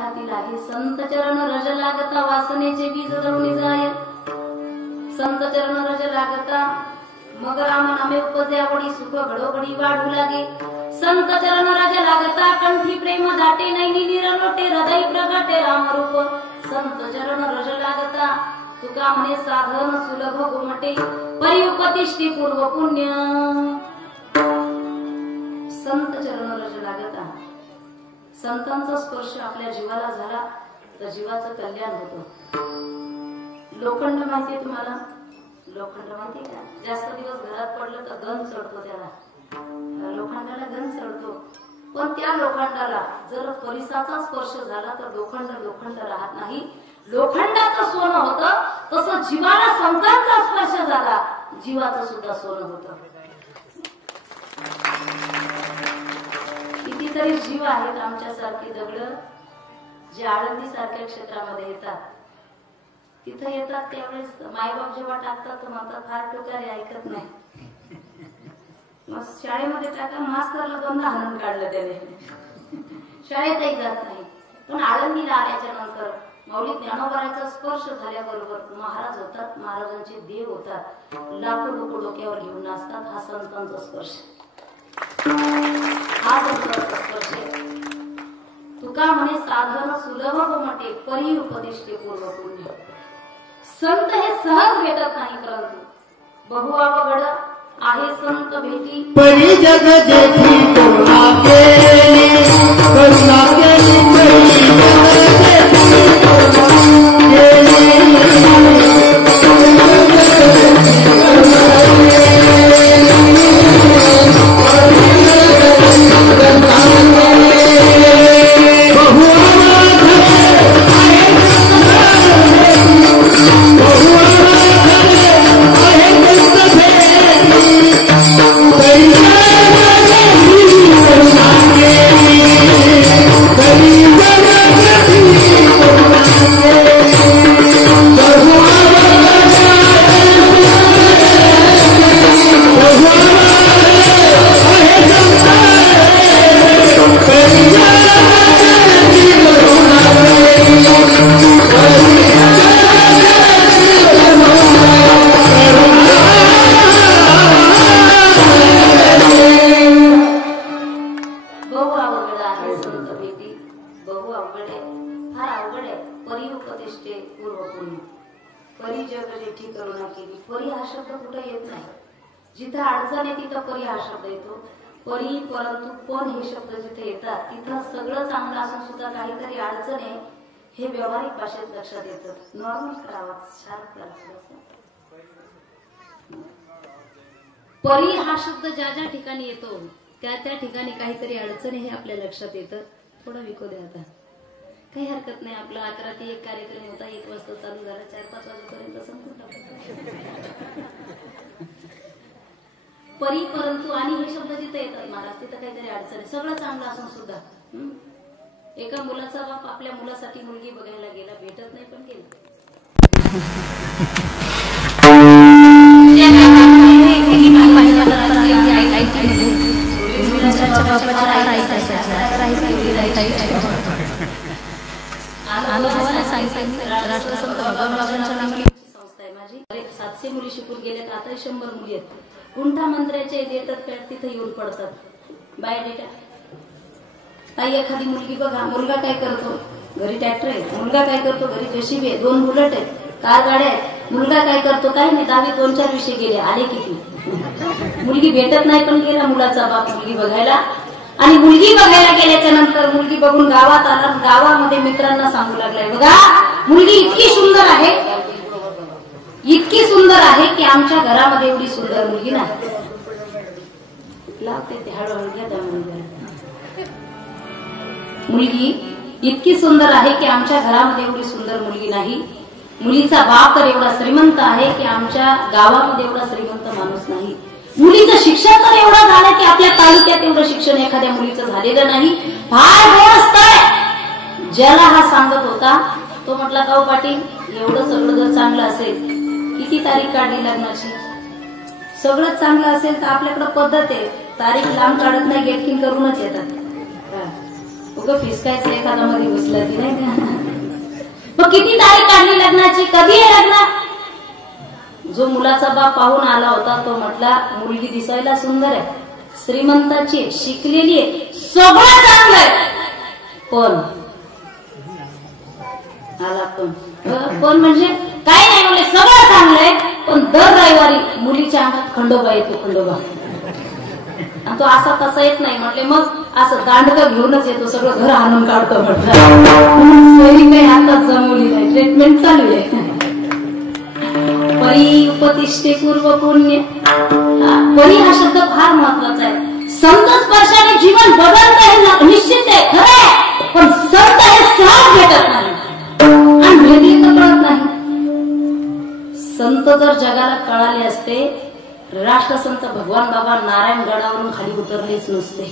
आहे संत चरण रज लागता वासनेचे बीज जळून जाय। संत चरण रज लागता मग राम नामे उपजे आवडी सुख घडोघडी वाढू लागे। संत चरण रज लागता कंठी प्रेम दाटे नैनी निरलोटे हृदय प्रगटे राम रूप। संत चरण रज लागता तुका म्हणे साधन सुलभ गुमटे परी उपतिष्ठी पूर्व पुण्य। संत चरण रज लागता संतांचा स्पर्श आपल्या जीवाला झाला तर जीवाचं कल्याण होतं। लोखंड माहितीये तुम्हाला? लोखंड माहितीये का? जास्त दिवस घरात पडलं तर गंज चढतो, त्याला लोखंडाला गंज चढतो। पण त्या लोखंडाला जर परिसाचा स्पर्श झाला तर लोखंड राहत नाही, लोखंडाचं सोनं होतं। तसं जीवाला संतांचा स्पर्श झाला जीवाचं सुद्धा सोनं होतं। कितीतरी जीव आहेत आमच्यासारखी दगड जे आळंदी सारख्या क्षेत्रामध्ये येतात। तिथे येतात त्यावेळेस मायबाप जेव्हा टाकतात तर म्हणतात फार टोकारे ऐकत नाही। मग शाळेमध्ये टाका मास्तरला दोनदा हाणून काढलं त्याने, शाळेतही जात नाही। पण आळंदीला आल्याच्या नंतर माऊली ज्ञानोबाचा स्पर्श झाल्याबरोबर महाराज होतात, महाराजांचे देव होतात, लाखो लोक डोक्यावर घेऊन नाचतात। हा संतांचा स्पर्श, हा संतांचा स्पर्श। तुका म्हणे साधन सुलभ घुमटे परी उपदिष्टे पूर्व पुण्य। संत हे सहज भेटत नाही, परंतु बहुअवघड आहे संत भेटी परी जग जेठी करुणा केली, करुणा केली परी जग जेठी करुणा केली। जिथे अडचण आहे तिथं परी हा शब्द येतो। परी परंतु पण हे शब्द जिथे येतात तिथं सगळं चांगलं असून सुद्धा काहीतरी अडचण आहे हे व्यावहारिक भाषेत लक्षात येतं। नॉर्मल करावा, शार्प करावा। परी हा शब्द ज्या ज्या ठिकाणी येतो त्या त्या ठिकाणी काहीतरी अडचण आहे हे आपल्या लक्षात येतं। थोडं विको द्या आता, काही हरकत नाही। आपला 11 ते 1 कार्यक्रम होता, 1 वाजता चालू झाला, 4-5 वाजेपर्यंत संपून टाकतो। परी परंतु आणि हे शब्द जिथे येतात महाराज तिथं काहीतरी अडचण आहे। सगळं चांगलं असून सुद्धा एका मुलाचा बाप आपल्या मुलासाठी मुलगी बघायला गेला, भेटत नाही पण गेला। संस्था आहे माझी, 700 मुली शिकून गेल्यात, आता 100 मुली आहेत। गुंठा मंत्र्याचे देतात तिथे येऊन पडतात बायोडेटा। ताई एखादी मुलगी बघा, मुलगा काय करतो घरी ट्रॅक्टर आहे, मुलगा काय करतो घरी जेसीबी आहे, 2 बुलेट आहेत, कार गाड्या आहेत। मुलगा काय करतो काही नाही, 10वी 2-4 विषय गेले, आले किती। मुलगी भेटत नाही पण गेला मुलाचा बाप मुलगी बघायला। आणि मुलगी बघायला गेल्याच्या नंतर मुलगी बघून गावात आला, गावामध्ये मित्रांना सांगू लागलाय बघा मुलगी इतकी सुंदर आहे, इतकी सुंदर आहे की आमच्या घरामध्ये एवढी सुंदर मुलगी नाही। लावते ते हळूहळू घ्या त्या मुलगीला। मुलगी इतकी सुंदर आहे की आमच्या घरामध्ये एवढी सुंदर मुलगी नाही। मुलीचा बाप तर एवढा श्रीमंत आहे की आमच्या गावामध्ये एवढा श्रीमंत माणूस नाही। मुलीचं शिक्षण तर एवढं झालं की आपल्या तालुक्यात एवढं शिक्षण एखाद्या मुलीचं झालेलं नाही। फार व्यवस्था ज्याला हा सांगत होता तो म्हटला काऊ पाटील एवढं सगळं जर चांगलं असेल किती तारीख काढली लग्नाची? सगळं चांगलं असेल तर आपल्याकडे पद्धत आहे, तारीख लांब काढत नाही, गेटकिंग करूनच येतात। उगा फिसकायचं एखादा मध्ये घुसला की नाही कधी आहे लग्न? जो मुलाचा बाप पाहून आला होता तो म्हटला मुलगी दिसायला सुंदर आहे, श्रीमंताची आहे, शिकलेली आहे, सगळं चांगलं आहे, पण आला पण म्हणजे काय नाही म्हणले, सगळं चांगलं आहे, पण दर रविवारी मुलीच्या अंगात खंडोबा येतो, खंडोबा. आणि तो असा तसा येत नाही म्हटले, मग असं दांडकं घेऊनच येतो, सगळं घर आणून काढतो म्हटलं. काही हातात जमवली नाही, ट्रीटमेंट चालू आहे. परी उपतिष्ठे पूर्व पुण्य, परी हा शब्द फार महत्वाचा आहे. संत स्पर्शाने जीवन बदलतं हे निश्चित आहे, खरं आहे, पण संत हे सहज भेटत नाही आणि भेटली तर कळत नाही. संत जर जगाला कळाले असते, राष्ट्रसंत भगवान बाबा नारायण गडावरून खाली उतरलेच नसते.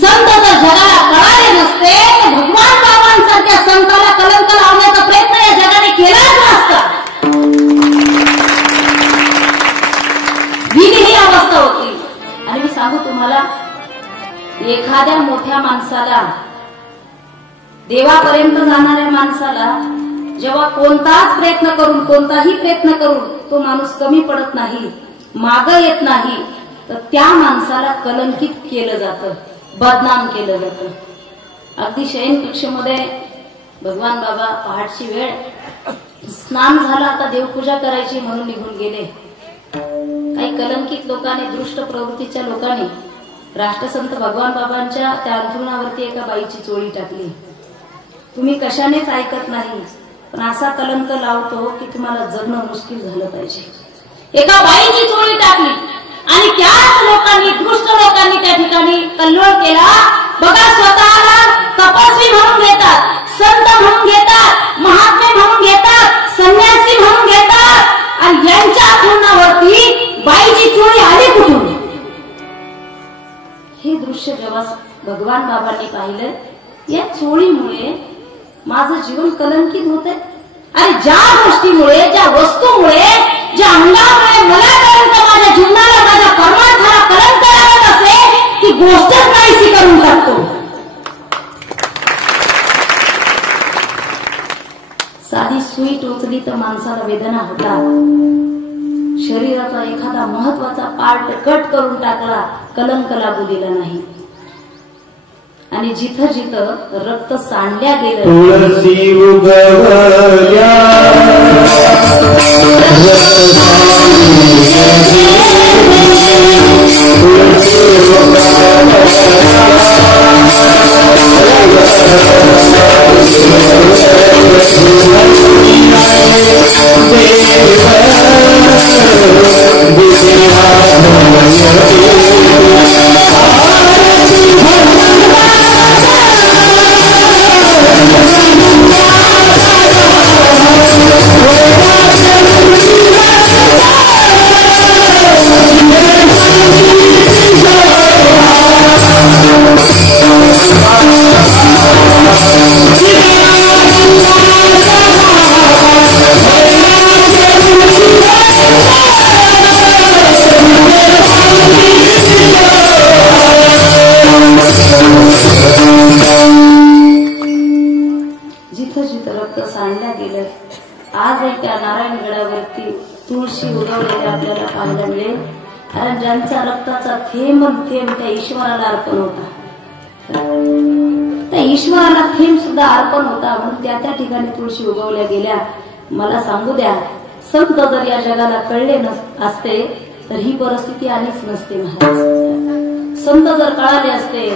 संत जर जगाला कळाले नसते, भगवान बाबांसारख्या संताला कलंक लावण्याचा प्रयत्न या जगाने केलाच नसता. ही अवस्था होती. आणि मी सांगू तुम्हाला, एखाद्या मोठ्या माणसाला, देवापर्यंत जाणाऱ्या माणसाला जेव्हा कोणताही प्रयत्न करून तो माणूस कमी पडत नाही, मागं येत नाही, तर त्या माणसाला कलंकित केलं जातं, बदनाम केलं जातं. अगदी शयन कक्षेमध्ये भगवान बाबा पहाटची वेळ, स्नान झालं, आता देवपूजा करायची म्हणून निघून गेले. काही कलंकित लोकांनी, दृष्ट प्रवृत्तीच्या लोकांनी राष्ट्रसंत भगवान बाबांच्या त्या अंथरुणावरती एका बाईची चोळी टाकली. तुम्ही कशानेच ऐकत नाही, पण असा कलंक लावतो की तुम्हाला जगणं मुश्किल झालं पाहिजे. एका बाईची चोळी टाकली आणि त्याच लोकांनी, दृष्ट लोकांनी त्या ठिकाणी कल्लोळ केला. बघा, स्वतःला तपस्वी म्हणून घेतात, संत म्हणून घेतात, महात्मे म्हणून घेतात, संन्यासी म्हणून घेतात, आणि यांच्या अंथरुणावरती बाईची चोळी आली कुठून? हे दृश्य जेव्हा भगवान बाबांनी पाहिलं, या चोळीमुळे माझं जीवन कलंकित होतंय. आणि ज्या गोष्टीमुळे, ज्या वस्तूमुळे, ज्या अंगामुळे मला कलंक, माझ्या जीवनाला, माझ्या परमार्थाला कलंक लागत असेल, ती गोष्टच नाहीशी करून टाकतो. साधी सुई टोचली तर माणसाला वेदना होतात. शरीराचा एखादा महत्वाचा पार्ट कट करून टाकला, कलंक लागू दिला नाही. आणि जिथं जिथं रक्त सांडल्या गेलं, तुळसी उगवल्या तुळशी उगवलेले आपल्याला पाहायला मिळेल. कारण ज्यांचा रक्ताचा थेंब थेंब त्या ईश्वराला अर्पण होता, त्या ईश्वराला थेंब सुद्धा अर्पण होता, म्हणून त्या त्या ठिकाणी तुळशी उगवल्या गेल्या. मला सांगू द्या, संत जर या जगाला कळले असते तर ही परिस्थिती आलीच नसते. महाराज, संत जर कळाले असते,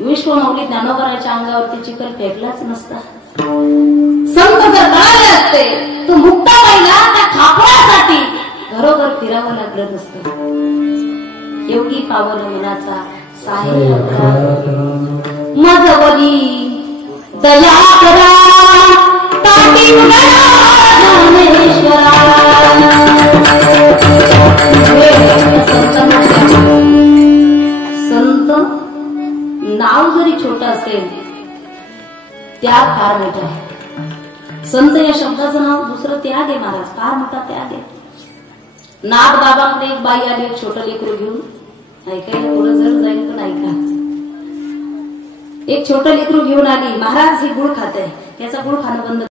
विश्वमौली ज्ञानोबराच्या अंगावरती चिखल फेकलाच नसता. संत जर कळाले असते तर मुक्ताबाईला त्या खापरासाठी घरोघर फिरावं लागलं नसतं. योगी पावन मनाचा साहेब मजवली दया करा ताटी ज्ञानेश्वरा. संत नाव जरी छोटं असेल, त्याग फार मोठा आहे. संत या शब्दाचं नाव दुसरं त्याग आहे महाराज, फार मोठा त्याग आहे. नाथ बाबांकडे एक बाई आली, एक छोटं लेकरू घेऊन. ऐकायला थोडं जर जाईल पण ऐका. एक छोटं लेकरू घेऊन आली, महाराज हे गुळ खात आहे, त्याचा गुळ खाणं बंद